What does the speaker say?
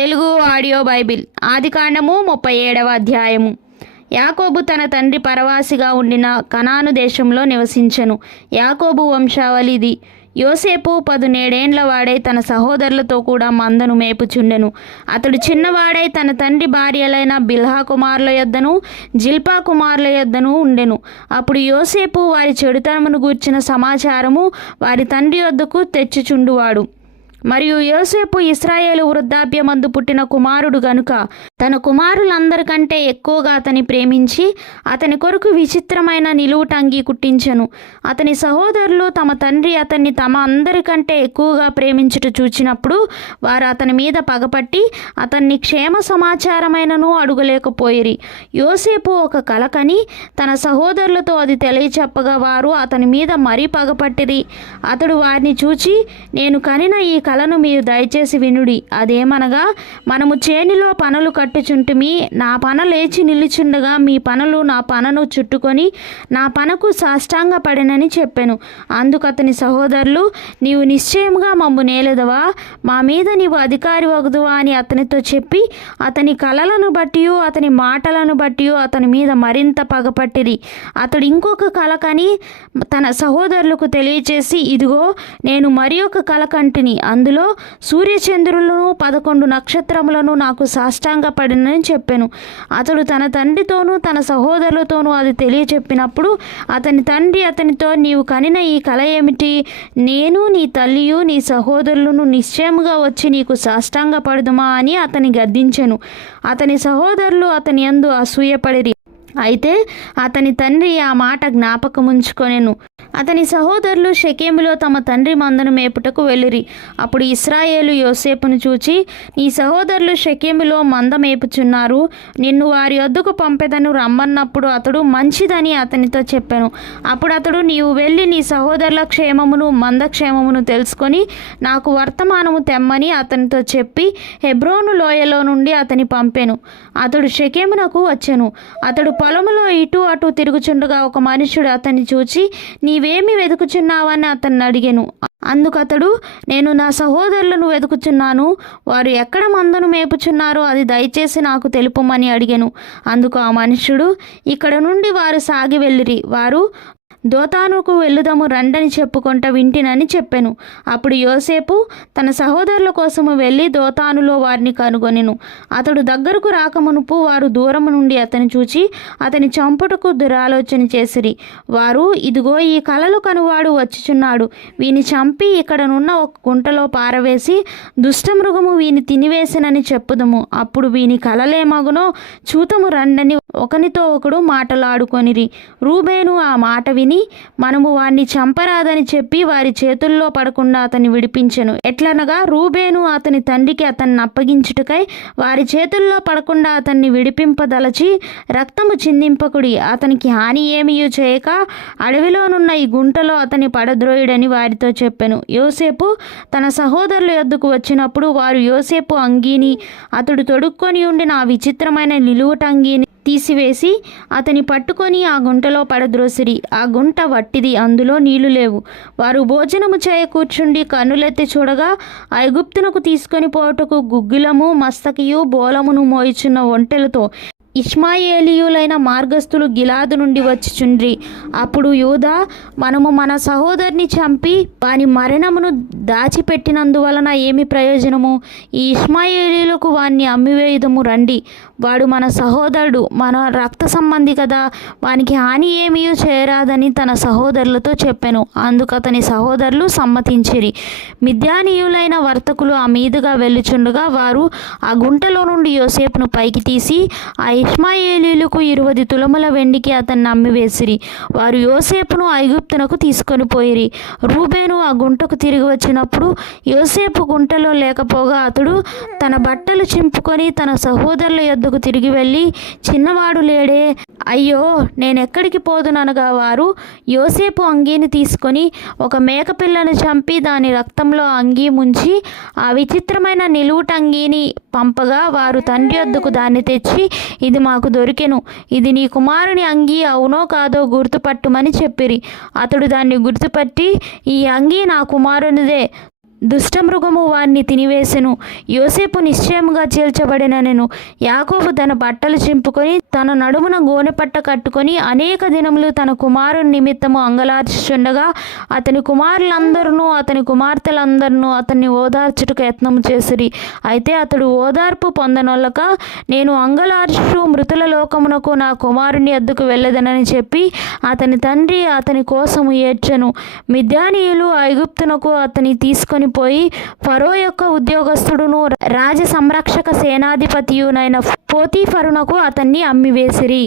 Telugu audio Bible. ఆదికాండము ముప్పై ఏడవ అధ్యాయము. యాకోబు తన తండ్రి పరవాసిగా ఉండిన కనాను దేశంలో నివసించెను. యాకోబు వంశావళిది. యోసేపు పదునేడేండ్ల వాడై తన సహోదరులతో కూడా మందను మేపుచుండెను. అతడు చిన్నవాడై తన తండ్రి భార్యలైన బిల్హా కుమారుల యొద్దను జిల్పా కుమారుల యొద్దను ఉండెను. అప్పుడు యోసేపు వారి చెడుతనమును గూర్చిన సమాచారము వారి తండ్రి వద్దకు తెచ్చుచుండువాడు. మరియు యోసేపు ఇస్రాయేలు వృద్ధాప్యమందు పుట్టిన కుమారుడు గనుక తన కుమారులందరికంటే ఎక్కువగా అతని ప్రేమించి అతని కొరకు విచిత్రమైన నిలువుటంగి కుట్టించెను. అతని సహోదరులు తమ తండ్రి అతన్ని తమ అందరికంటే ఎక్కువగా ప్రేమించుట చూచినప్పుడు వారు అతని మీద పగపట్టి అతన్ని క్షేమ సమాచారమైనను అడుగలేకపోయిరి. యోసేపు ఒక కలకని తన సహోదరులతో అది తెలియచెప్పగా వారు అతని మీద మరీ పగపట్టిరి. అతడు వారిని చూచి నేను కనిన ఈ కలను మీరు దయచేసి వినుడి. అదేమనగా మనము చేనిలో పనులు కట్టుచుంటిమి నా పన లేచి నిలుచుండగా మీ పనులు నా పనను చుట్టుకొని నా పనకు సాష్టాంగ పడినని చెప్పాను. అందుకు అతని సహోదరులు నీవు నిశ్చయముగా మమ్ము నేలదవా? మా మీద నీవు అధికారి వగదువా అని అతనితో చెప్పి అతని కలలను బట్టి అతని మాటలను బట్టి అతని మీద మరింత పగపట్టిరి. అతడు ఇంకొక కల కని తన సహోదరులకు తెలియచేసి ఇదిగో నేను మరి ఒక కళ కంటిని అందులో సూర్యచంద్రులను పదకొండు నక్షత్రములను నాకు సాష్టాంగ పడినని చెప్పాను. అతడు తన తండ్రితోనూ తన సహోదరులతోనూ అది తెలియచెప్పినప్పుడు అతని తండ్రి అతనితో నీవు కనిన ఈ కళ ఏమిటి? నేను నీ తల్లియు నీ సహోదరులను నిశ్చయముగా వచ్చి నీకు సాష్టాంగ పడుదుమా అని అతని గద్దించెను. అతని సహోదరులు అతని యందు అసూయపడిరి. అయితే అతని తండ్రి ఆ మాట జ్ఞాపకముంచుకొనెను. అతని సహోదరులు షకేములో తమ తండ్రి మందను మేపుటకు వెళ్ళిరి. అప్పుడు ఇస్రాయేలు యోసేపును చూచి నీ సహోదరులు షకేములో మంద మేపుచున్నారు. నిన్ను వారి వద్దకు పంపెదను రమ్మన్నప్పుడు అతడు మంచిదని అతనితో చెప్పాను. అప్పుడు అతడు నీవు వెళ్ళి నీ సహోదరుల క్షేమమును మంద క్షేమమును తెలుసుకొని నాకు వర్తమానము తెమ్మని అతనితో చెప్పి హెబ్రోను లోయలో నుండి అతని పంపెను. అతడు షకేమునకు వచ్చాను. అతడు పొలములో ఇటు అటు తిరుగుచుండగా ఒక మనుషుడు అతన్ని చూచి నీ నీవేమి వెతుకుచున్నావని అతన్ని అడిగాను. అందుకు అతడు నేను నా సహోదరులను వెతుకుచున్నాను. వారు ఎక్కడ మందను మేపుచున్నారో అది దయచేసి నాకు తెలుపమని అడిగాను. అందుకు ఆ మనుషుడు ఇక్కడ నుండి వారు సాగి వెళ్ళిరి. వారు దోతానుకు వెళ్ళుదము రండని చెప్పుకుంట వింటినని చెప్పెను. అప్పుడు యోసేపు తన సహోదరుల కోసము వెళ్ళి దోతానులో వారిని కనుగొనెను. అతడు దగ్గరకు రాకమునుపు వారు దూరము నుండి అతని చూచి అతని చంపుటకు దురాలోచన చేసిరి. వారు ఇదిగో ఈ కలలు కనువాడు వచ్చుచున్నాడు. వీని చంపి ఇక్కడనున్న ఒక గుంటలో పారవేసి దుష్టమృగము వీని తినివేసినని చెప్పుదము. అప్పుడు వీని కలలేమగునో చూతము రండని ఒకనితో ఒకడు మాటలాడుకొనిరి. రూబేను ఆ మాట విని మనము వాణ్ణి చంపరాదని చెప్పి వారి చేతుల్లో పడకుండా అతన్ని విడిపించెను. ఎట్లనగా రూబేను అతని తండ్రికి అతన్ని అప్పగించుటకై వారి చేతుల్లో పడకుండా అతన్ని విడిపింపదలచి రక్తము చిందింపకుడి అతనికి హాని ఏమీయూ చేయక అడవిలోనున్న ఈ గుంటలో అతని పడద్రోయుడని వారితో చెప్పెను. యోసేపు తన సహోదరుల యొద్దకు వచ్చినప్పుడు వారు యోసేపు అంగీని అతడు తొడుక్కొని ఉండిన ఆ విచిత్రమైన నిలువుటంగీని తీసివేసి అతని పట్టుకొని ఆ గుంటలో పడద్రోసిరి ఆ గుంట వట్టిది అందులో నీళ్ళు లేవు. వారు భోజనము చేయ కూర్చుండి కన్నులెత్తి చూడగా ఐగుప్తునకు తీసుకొని పోవటకు గుగ్గిలము మస్తకియు బోలమును మోయిచున్న ఒంటెలతో ఇష్మాయేలీయులైన మార్గస్థులు గిలాదు నుండి వచ్చిచుండ్రి అప్పుడు యూదా మనము మన సహోదరిని చంపి వాని మరణమును దాచిపెట్టినందువలన ఏమి ప్రయోజనము? ఈ ఇష్మాయేలీలకు వాణ్ణి అమ్మివేయుదము రండి. వాడు మన సహోదరుడు మన రక్త సంబంధి కదా. వానికి హాని ఏమీ చేయరాదని తన సహోదరులతో చెప్పాను. అందుకు అతని సహోదరులు సమ్మతించిరి. మిద్యానీయులైన వర్తకులు ఆ మీదుగా వెళ్ళుచుండగా వారు ఆ గుంటలో నుండి యోసేపును పైకి తీసి ఆ ఇష్మాయేలీలకు ఇరువది తులముల వెండికి అతన్ని అమ్మివేసిరి. వారు యోసేపును ఐగుప్తునకు తీసుకొని పోయిరి. రూబేను ఆ గుంటకు తిరిగి వచ్చినప్పుడు యోసేపు గుంటలో లేకపోగా అతడు తన బట్టలు చింపుకొని తన సహోదరుల యొద్దకు తిరిగి వెళ్ళి చిన్నవాడు లేడే. అయ్యో నేనెక్కడికి పోదుననగా వారు? యోసేపు అంగీని తీసుకొని ఒక మేకపిల్లను చంపి దాని రక్తంలో అంగీ ముంచి ఆ విచిత్రమైన నిలువుటంగీని పంపగా వారు తండ్రి వద్దకు దాన్ని తెచ్చి ఇది మాకు దొరికెను. ఇది నీ కుమారుని అంగీ అవునో కాదో గుర్తుపట్టుమని చెప్పిరి. అతడు దాన్ని గుర్తుపట్టి ఈ అంగీ నా కుమారునిదే. దుష్టమృగము వాణ్ణి తినివేసెను. యోసేపు నిశ్చయముగా చేల్చబడిననెను. యాకోబు తన బట్టలు చింపుకొని తన నడుమున గోనెపట్ట కట్టుకొని అనేక దినములు తన కుమారుని నిమిత్తము అంగలార్చుచుండగా అతని కుమారులందరూ అతని కుమార్తెలందరూ అతన్ని ఓదార్చుటకు యత్నము చేసిరి. అయితే అతడు ఓదార్పు పొందనొల్లక నేను అంగలార్చు మృతుల లోకమునకు నా కుమారుని ఎద్దుకు వెళ్ళదనని చెప్పి అతని తండ్రి అతని కోసము ఏడ్చెను. మిద్యానీయులు ఐగుప్తునకు అతని తీసుకొని పోయి ఫరో యొక్క ఉద్యోగస్తుడును రాజ సంరక్షక సేనాధిపతియునైన పోతీఫరునకు అతన్ని అమ్మివేసిరి.